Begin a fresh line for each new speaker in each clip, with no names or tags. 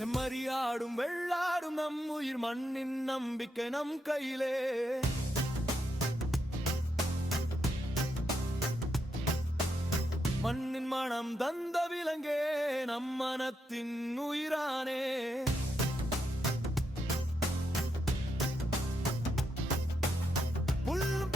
செம்மறியாடும் வெள்ளாடும் நம் உயிர் மண்ணின் நம்பிக்கை நம் கையிலே. மண்ணின் மனம் தந்த விலங்கே நம் மனத்தின் உயிரானே. புல்லும்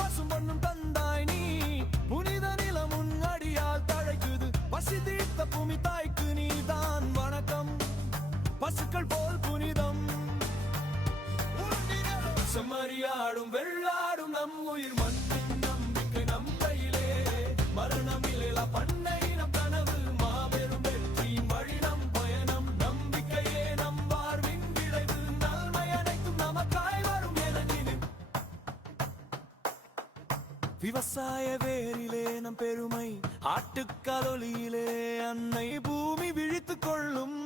பசுக்கள் போல் புனிதம். செம்மறியாடும் வெள்ளாடும் நம் உயிர். மண்ணின் நம்பிக்கை நம் கையிலே. மரணம் இல்லா பண்ணை நம் கனவு. மாபெரும் வெற்றியின் வழி நம் பயணம் நம்பிக்கையே நம் வாழ்வின் விளைவு. நன்மை அனைத்தும் நமக்காய் வரும் என விவசாய வேரிலே நம் பெருமை. ஆட்டுக்காலொலியிலே அன்னை பூமி விழித்துக் கொள்ளும்.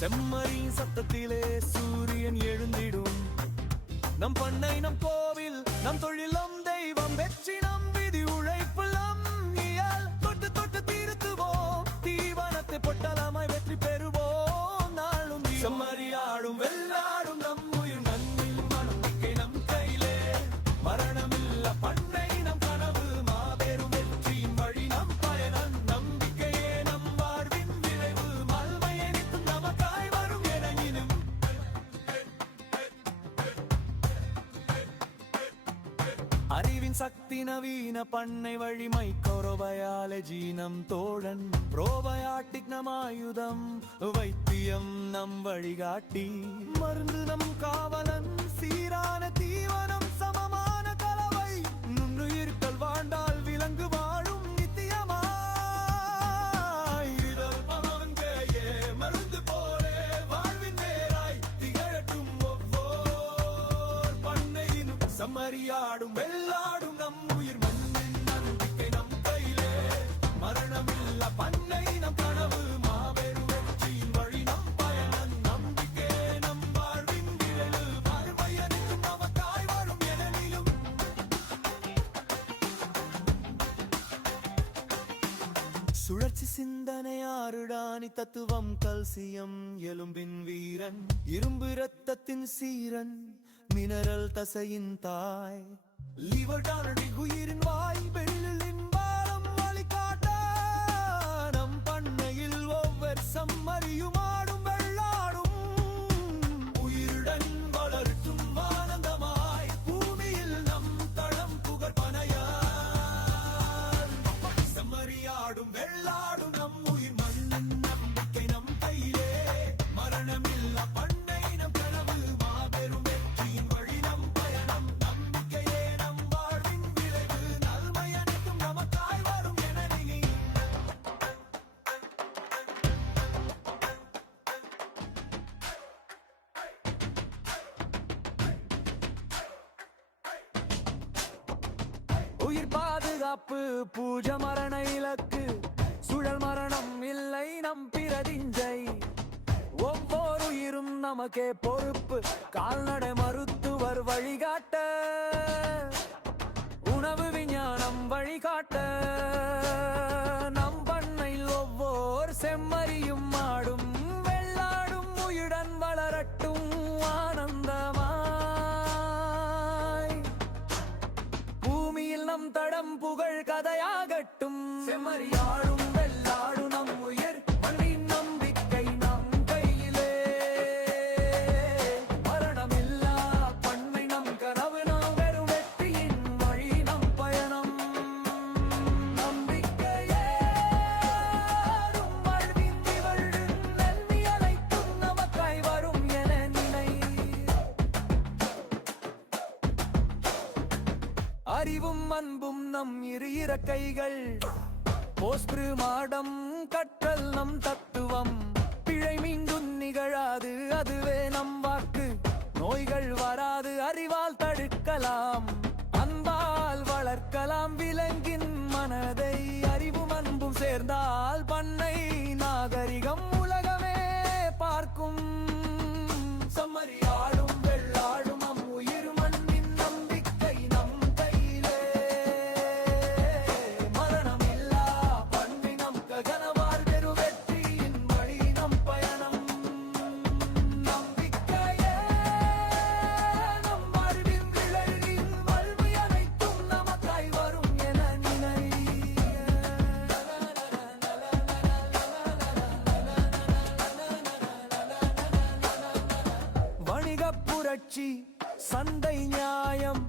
செம்மறியின் சத்தத்திலே சூரியன் எழுந்திடும். நம் பண்ணை நம் கோவில் நம் தொழில் நவீன பண்ணை வழி மைக்ரோபயாலஜி நம் தோழன். புரோபயாட்டிக் நம் ஆயுதம் வைத்தியம் நம் வழிகாட்டி. மருந்து நம் காவலன் சீரான தீவனம் சமமான கலவை. நுண்ணுயிர்கள் வாழ்ந்தால் விலங்கு வாழும் நித்தியமாய். இதழ் மருந்து போலே வாழ்வின் நேராய் திகழட்டும் ஒவ்வொரு பண்ணையினும் செம்மறியாடும் வெள்ளாடும் ஆறுடானி தத்துவம் கல்சியம் எலும்பின் வீரன் இரும்பு இரத்தத்தின் சீரன் மினரல் தசையின் தாய். லிவர் டானடி உயிரின் வாய் வெள்ளின் பாலம் வழிகாட்ட நம் பண்ணையில் ஒவ்வொரு சம்மறியும் ஆடும் வெள்ளாடும். உயிருடன் வளர்த்தும் ஆனந்தமாய் பூமியில் நம் தளம் புகழ் பனையார். செம்மறியாடும் வெள்ளாடும் நம் உயிர் பாதுகாப்பு பூஜ மரண இலக்கு சுழல் மரணம் இல்லை நம் பிரதிஞ்சை. ஒவ்வொரு உயிரும் நமக்கே பொறுப்பு கால்நடை மருத்துவர் வழிகாட்ட. உணவு விஞ்ஞானம் வழிகாட்ட. நம் பண்ணையில் ஒவ்வொரு செம்மறியும் மாடும் வெள்ளாடும் உயிருடன் அறிவும் அன்பும் நம் இரு இறக்கைகள். போஸ்பிரு மாடம் கற்றல் நம் தத்துவம். பிழை மீண்டும் நிகழாது அதுவே நம் வாக்கு. நோய்கள் வராது அறிவால் தடுக்கலாம். அன்பால் வளர்க்கலாம் விலங்கின் மனதை கிளர்ச்சி சந்தை நியாயம்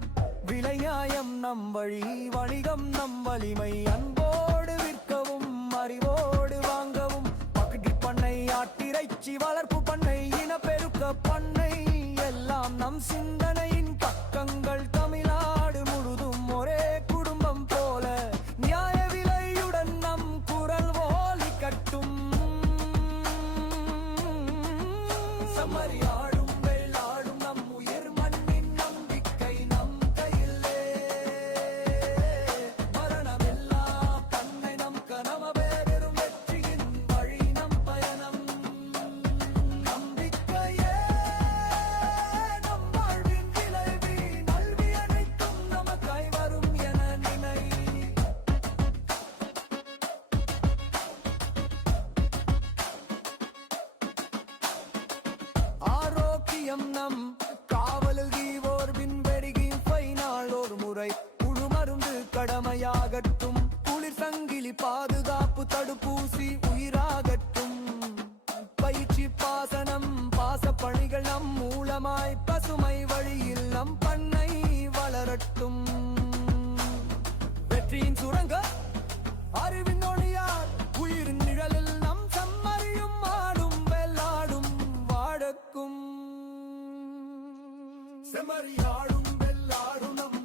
விளையாயம் நம் வழி வணிகம் நம் வலிமை. அன்போடு விற்கவும் அறிவோடு வாங்கவும் பக்கெட் பண்ணை ஆட்டிறைச்சி வளர்ப்பு உயிராகட்டும் குளிர் சங்கிலி பாதுகாப்பு தடுப்பூசி உயிராகட்டும். பயிற்சி பாசனம் பாச பணிகள் நம் மூலமாய் பசுமை வழியில் நம் பண்ணை வளரட்டும். வெற்றியின் சுரங்க அறிவின் ஒளியார் உயிரின் நிழலில் நம் செம்மறியும் ஆடும் வெள்ளாடும் வாழக்கும். செமறியாடும் வெள்ளாடும் நம்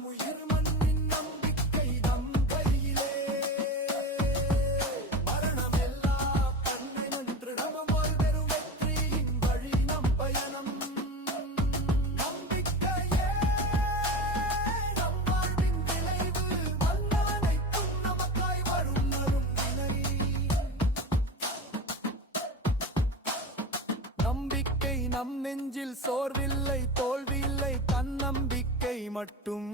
நம் நெஞ்சில் சோர்வில்லை தோல்வியில்லை தன்னம்பிக்கை மட்டும்.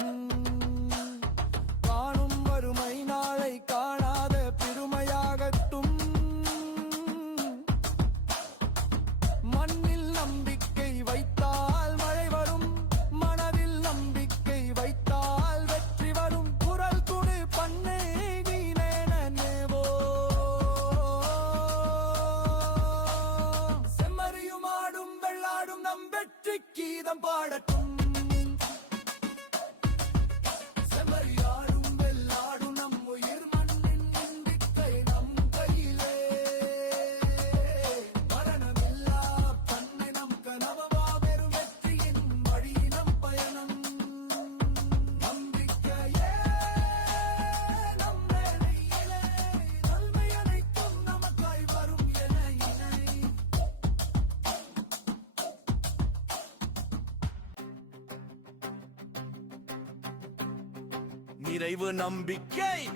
இறைவு நம்பிக்கை.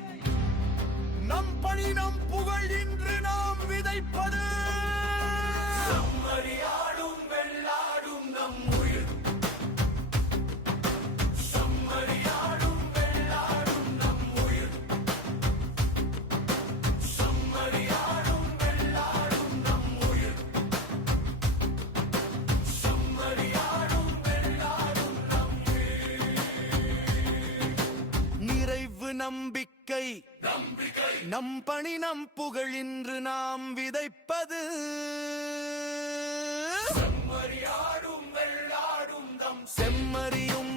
நம் பணி நம் புகழ் இன்று நாம் விதைப்ப நம்பிக்கை. நம் பணி நம் புகழ் இன்று நாம் விதைப்பது. செம்மறியும்